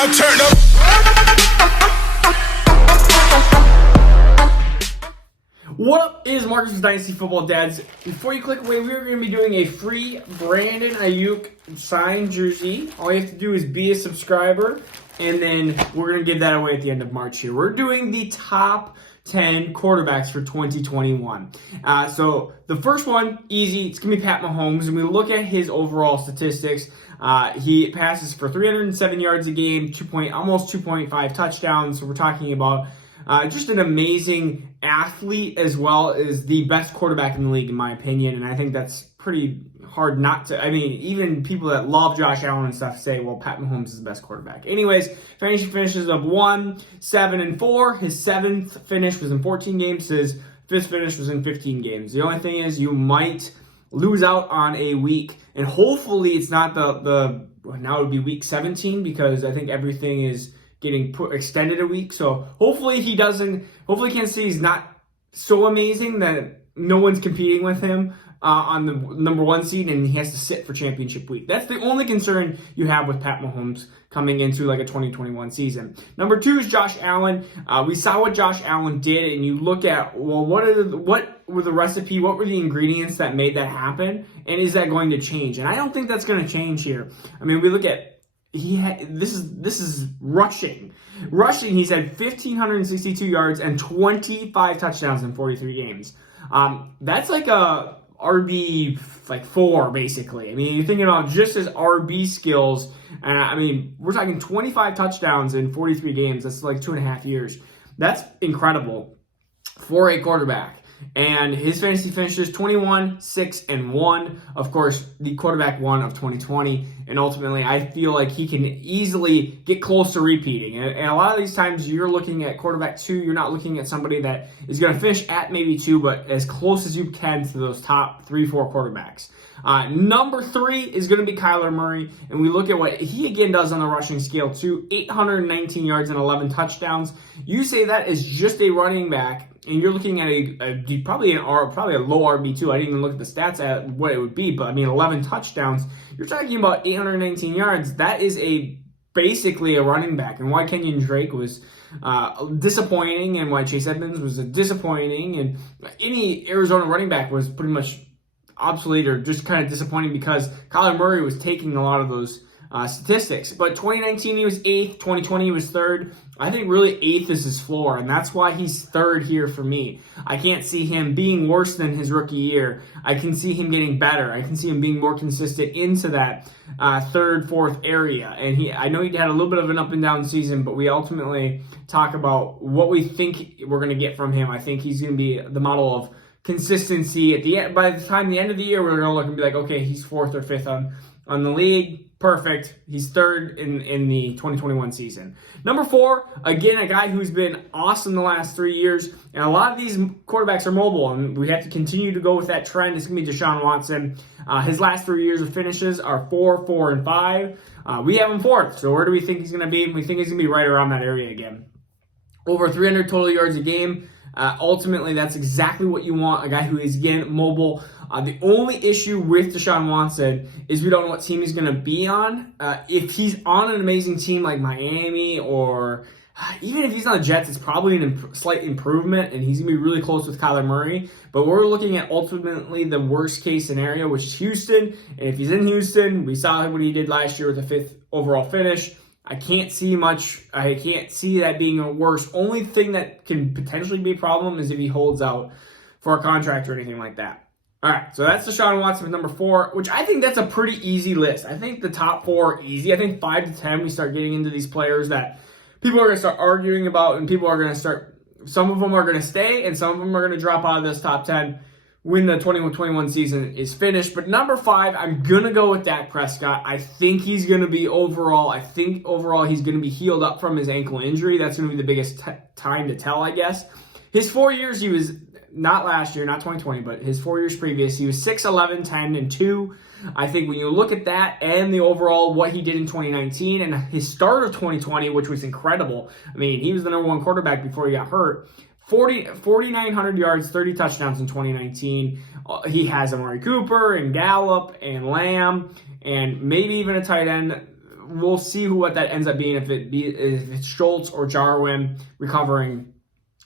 now turn up. What up? It is Marcus with Dynasty Football Dads. Before you click away, we're going to be doing a free Brandon Ayuk signed jersey. All you have to do is be a subscriber, and then we're going to give that away at the end of March here. We're doing the top 10 quarterbacks for 2021. So the first one, easy, it's going to be Pat Mahomes. And we look at his overall statistics. He passes for 307 yards a game, almost 2.5 touchdowns. So we're talking about just an amazing athlete, as well as the best quarterback in the league, in my opinion. And I think that's pretty hard not to. I mean, even people that love Josh Allen and stuff say, well, Pat Mahomes is the best quarterback. Anyways, fantasy finishes of 1, 7, and 4. His 7th finish was in 14 games. His 5th finish was in 15 games. The only thing is you might lose out on a week. And hopefully it's not now it would be week 17, because I think everything is getting extended a week. So hopefully Kansas City's not so amazing that no one's competing with him on the number 1 seed, and he has to sit for championship week. That's the only concern you have with Pat Mahomes coming into like a 2021 season. Number 2 is Josh Allen. We saw what Josh Allen did, and you look at, well, what were the ingredients that made that happen, and is that going to change? And I don't think that's going to change here. I mean, we look at this is rushing. He's had 1,562 yards and 25 touchdowns in 43 games. That's like a RB 4, basically. I mean, you're thinking about just his RB skills. I mean, we're talking 25 touchdowns in 43 games. That's like 2.5 years. That's incredible for a quarterback. And his fantasy finishes 21, 6, and 1. Of course, the quarterback 1 of 2020. And ultimately, I feel like he can easily get close to repeating. And a lot of these times, you're looking at quarterback 2. You're not looking at somebody that is going to finish at maybe 2, but as close as you can to those top 3, 4 quarterbacks. Number 3 is going to be Kyler Murray. And we look at what he again does on the rushing scale too. 819 yards and 11 touchdowns. You say that is just a running back, and you're looking at probably a low RB2. I didn't even look at the stats at what it would be, but I mean 11 touchdowns. You're talking about 819 yards. That is basically a running back. And why Kenyon Drake was disappointing, and why Chase Edmonds was disappointing, and any Arizona running back was pretty much obsolete or just kind of disappointing, because Kyler Murray was taking a lot of those statistics. But 2019 he was 8th, 2020 he was 3rd. I think really 8th is his floor, and that's why he's 3rd here for me. I can't see him being worse than his rookie year. I can see him getting better. I can see him being more consistent into that 3rd, 4th area. And I know he had a little bit of an up and down season, but we ultimately talk about what we think we're going to get from him. I think he's going to be the model of consistency at the end. By the time the end of the year, we're going to look and be like, okay, he's 4th or 5th on the league. Perfect. He's 3rd in the 2021 season. Number 4, again, a guy who's been awesome the last 3 years. And a lot of these quarterbacks are mobile, and we have to continue to go with that trend. It's going to be Deshaun Watson. His last 3 years of finishes are 4, 4, and 5. We have him 4th. So where do we think he's going to be? We think he's going to be right around that area again. Over 300 total yards a game. Ultimately, that's exactly what you want, a guy who is, again, mobile. The only issue with Deshaun Watson is we don't know what team he's going to be on. If he's on an amazing team like Miami, or even if he's on the Jets, it's probably a slight improvement, and he's going to be really close with Kyler Murray. But we're looking at ultimately the worst case scenario, which is Houston. And if he's in Houston, we saw what he did last year with a 5th overall finish. I can't see that being a worse. Only thing that can potentially be a problem is if he holds out for a contract or anything like that. All right, so that's Deshaun Watson with number 4, which I think that's a pretty easy list. I think the top 4 are easy. I think 5 to 10, we start getting into these players that people are going to start arguing about, and people are going to start, some of them are going to stay, and some of them are going to drop out of this top 10 when the 2021 season is finished. But number 5, I'm going to go with Dak Prescott. I think he's going to be overall he's going to be healed up from his ankle injury. That's going to be the biggest time to tell, I guess. His 4 years, he was, not last year, not 2020, but his 4 years previous, he was 6, 11, 10, and 2. I think when you look at that and the overall what he did in 2019 and his start of 2020, which was incredible. I mean, he was the number 1 quarterback before he got hurt. 4,900 yards, 30 touchdowns in 2019. He has Amari Cooper and Gallup and Lamb and maybe even a tight end we'll see what that ends up being, if it's Schultz or Jarwin recovering,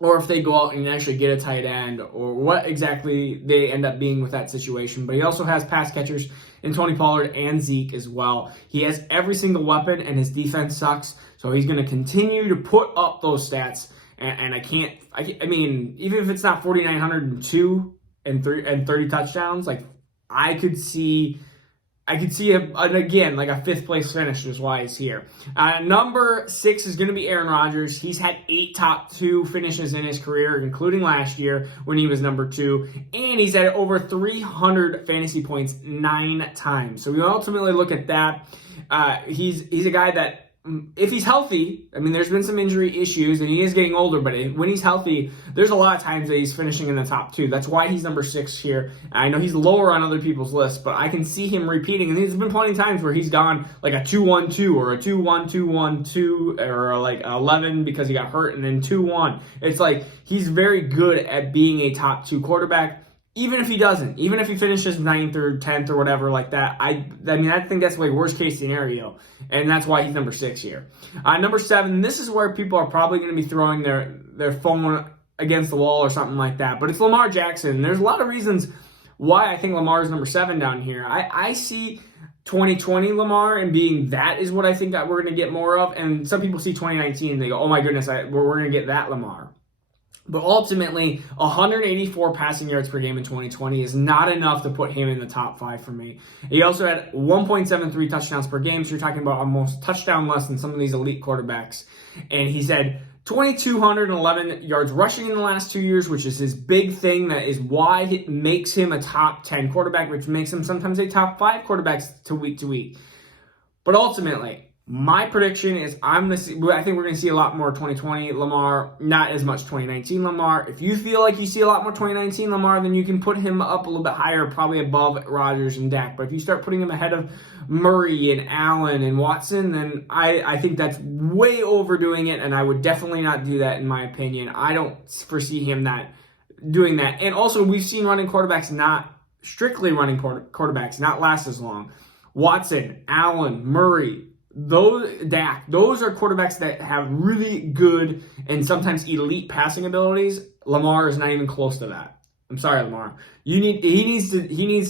or if they go out and actually get a tight end, or what exactly they end up being with that situation. But he also has pass catchers in Tony Pollard and Zeke as well. He has every single weapon, and his defense sucks, so he's going to continue to put up those stats. And I mean, even if it's not 4,902 and 30 touchdowns, like I could see again, like a 5th place finish is why he's here. Number 6 is going to be Aaron Rodgers. He's had 8 top 2 finishes in his career, including last year when he was number 2. And he's had over 300 fantasy points 9 times. So we ultimately look at that. He's a guy that, if he's healthy, I mean, there's been some injury issues, and he is getting older, but when he's healthy, there's a lot of times that he's finishing in the top 2. That's why he's number 6 here. I know he's lower on other people's lists, but I can see him repeating, and there's been plenty of times where he's gone like a 2-1-2 or a 2-1-2-1-2 or like 11 because he got hurt, and then 2-1. It's like he's very good at being a top 2 quarterback. Even if he doesn't, even if he finishes 9th or 10th or whatever like that, I mean, I think that's like worst case scenario, and that's why he's number 6 here. Number 7, this is where people are probably going to be throwing their phone against the wall or something like that, but it's Lamar Jackson. There's a lot of reasons why I think Lamar is number 7 down here. I see 2020 Lamar and being that is what I think that we're going to get more of, and some people see 2019 and they go, oh my goodness, we're going to get that Lamar. But ultimately, 184 passing yards per game in 2020 is not enough to put him in the top 5 for me. He also had 1.73 touchdowns per game, so you're talking about almost touchdown less than some of these elite quarterbacks. And he's had 2,211 yards rushing in the last 2 years, which is his big thing. That is why it makes him a top 10 quarterback, which makes him sometimes a top 5 quarterback to week. But ultimately, my prediction is I think we're going to see a lot more 2020 Lamar, not as much 2019 Lamar. If you feel like you see a lot more 2019 Lamar, then you can put him up a little bit higher, probably above Rodgers and Dak. But if you start putting him ahead of Murray and Allen and Watson, then I think that's way overdoing it, and I would definitely not do that in my opinion. I don't foresee him doing that. And also, we've seen running quarterbacks, not strictly running quarterbacks, not last as long. Watson, Allen, Murray, Dak, those are quarterbacks that have really good and sometimes elite passing abilities. Lamar is not even close to that. I'm sorry, Lamar. He needs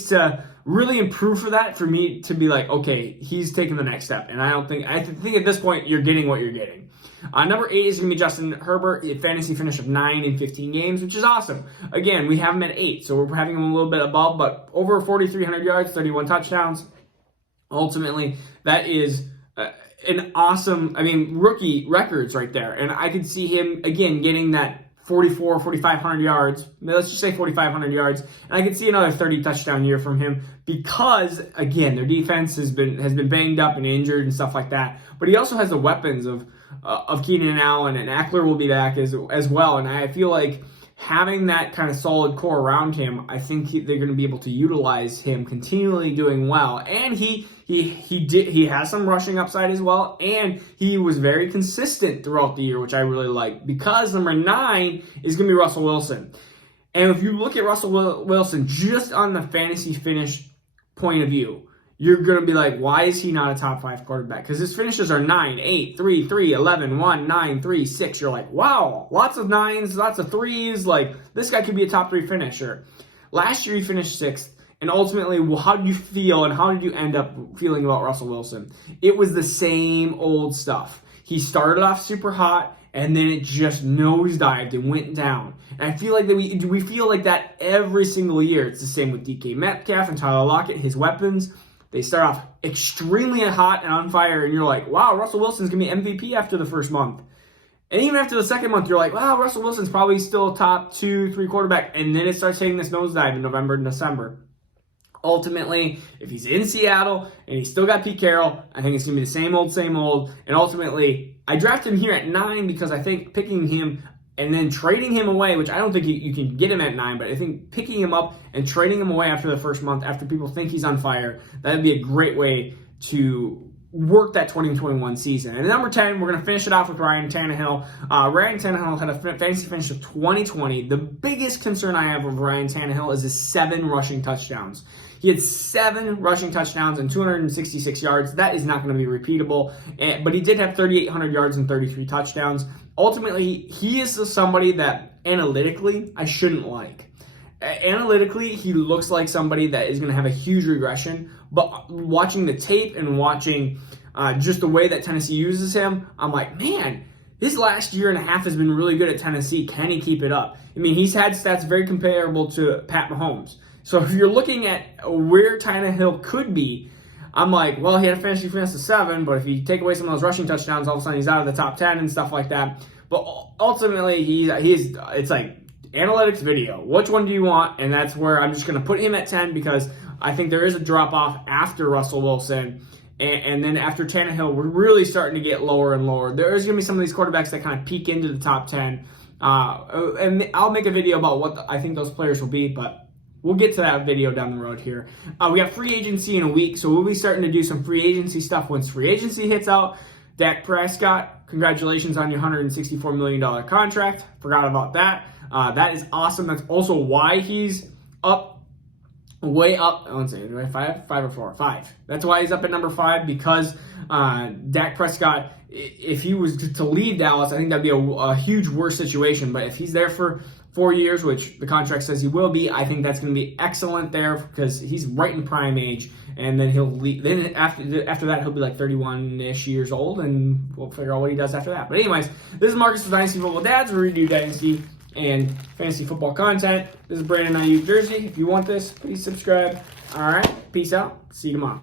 to really improve for that for me to be like, okay, he's taking the next step. And I think at this point you're getting what you're getting. Number 8 is going to be Justin Herbert, a fantasy finish of 9 in 15 games, which is awesome. Again, we have him at 8, so we're having him a little bit above, but over 4,300 yards, 31 touchdowns. Ultimately, that is an awesome, rookie records right there. And I could see him, again, getting that 4,500 yards. Let's just say 4,500 yards. And I could see another 30 touchdown year from him because, again, their defense has been banged up and injured and stuff like that. But he also has the weapons of Keenan Allen, and Eckler will be back as well. And I feel like having that kind of solid core around him, I think they're going to be able to utilize him continually doing well. And he has some rushing upside as well, and he was very consistent throughout the year, which I really like, because number 9 is going to be Russell Wilson. And if you look at Russell Wilson just on the fantasy finish point of view, you're going to be like, why is he not a top 5 quarterback? Because his finishes are 9, 8, 3, 3, 11, 1, 9, 3, 6. You're like, wow, lots of 9s, lots of 3s. Like, this guy could be a top 3 finisher. Last year he finished 6th. And ultimately, how did you feel and how did you end up feeling about Russell Wilson? It was the same old stuff. He started off super hot, and then it just nosedived and went down. And I feel like that we feel like that every single year. It's the same with DK Metcalf and Tyler Lockett, his weapons. They start off extremely hot and on fire, and you're like, wow, Russell Wilson's going to be MVP after the first month. And even after the second month, you're like, wow, Russell Wilson's probably still a top 2, 3 quarterback. And then it starts hitting this nosedive in November and December. Ultimately, if he's in Seattle and he's still got Pete Carroll, I think it's going to be the same old. And ultimately, I drafted him here at 9 because I think picking him and then trading him away, which I don't think you can get him at 9, but I think picking him up and trading him away after the first month, after people think he's on fire, that would be a great way to work that 2021 season. And number 10, we're going to finish it off with Ryan Tannehill. Ryan Tannehill had a fantasy finish of 2020. The biggest concern I have with Ryan Tannehill is his 7 rushing touchdowns. He had 7 rushing touchdowns and 266 yards. That is not going to be repeatable, but he did have 3,800 yards and 33 touchdowns. Ultimately, he is somebody that analytically I shouldn't like. Analytically, he looks like somebody that is going to have a huge regression, but watching the tape and watching just the way that Tennessee uses him, I'm like, man, his last year and a half has been really good at Tennessee. Can he keep it up? I mean, he's had stats very comparable to Pat Mahomes. So if you're looking at where Tannehill could be, I'm like, well, he had a fantasy finesse of 7, but if you take away some of those rushing touchdowns, all of a sudden he's out of the top 10 and stuff like that. But ultimately, it's like analytics video. Which one do you want? And that's where I'm just going to put him at 10 because I think there is a drop-off after Russell Wilson. And then after Tannehill, we're really starting to get lower and lower. There's going to be some of these quarterbacks that kind of peak into the top 10. And I'll make a video about what I think those players will be, but we'll get to that video down the road here. We got free agency in a week, so we'll be starting to do some free agency stuff once free agency hits out. Dak Prescott, congratulations on your $164 million contract. Forgot about that. That is awesome. That's also why he's way up. I won't say it, 5 or 4? 5. That's why he's up at number 5 because Dak Prescott, if he was to leave Dallas, I think that'd be a huge worse situation. But if he's there for 4 years, which the contract says he will be, I think that's going to be excellent there because he's right in prime age. And then he'll leave. Then after that, he'll be like 31-ish years old, and we'll figure out what he does after that. But anyways, this is Marcus with Dynasty Football Dads. We redo Dynasty and fantasy football content. This is Brandon Ayuk Jersey. If you want this, please subscribe. All right, peace out. See you tomorrow.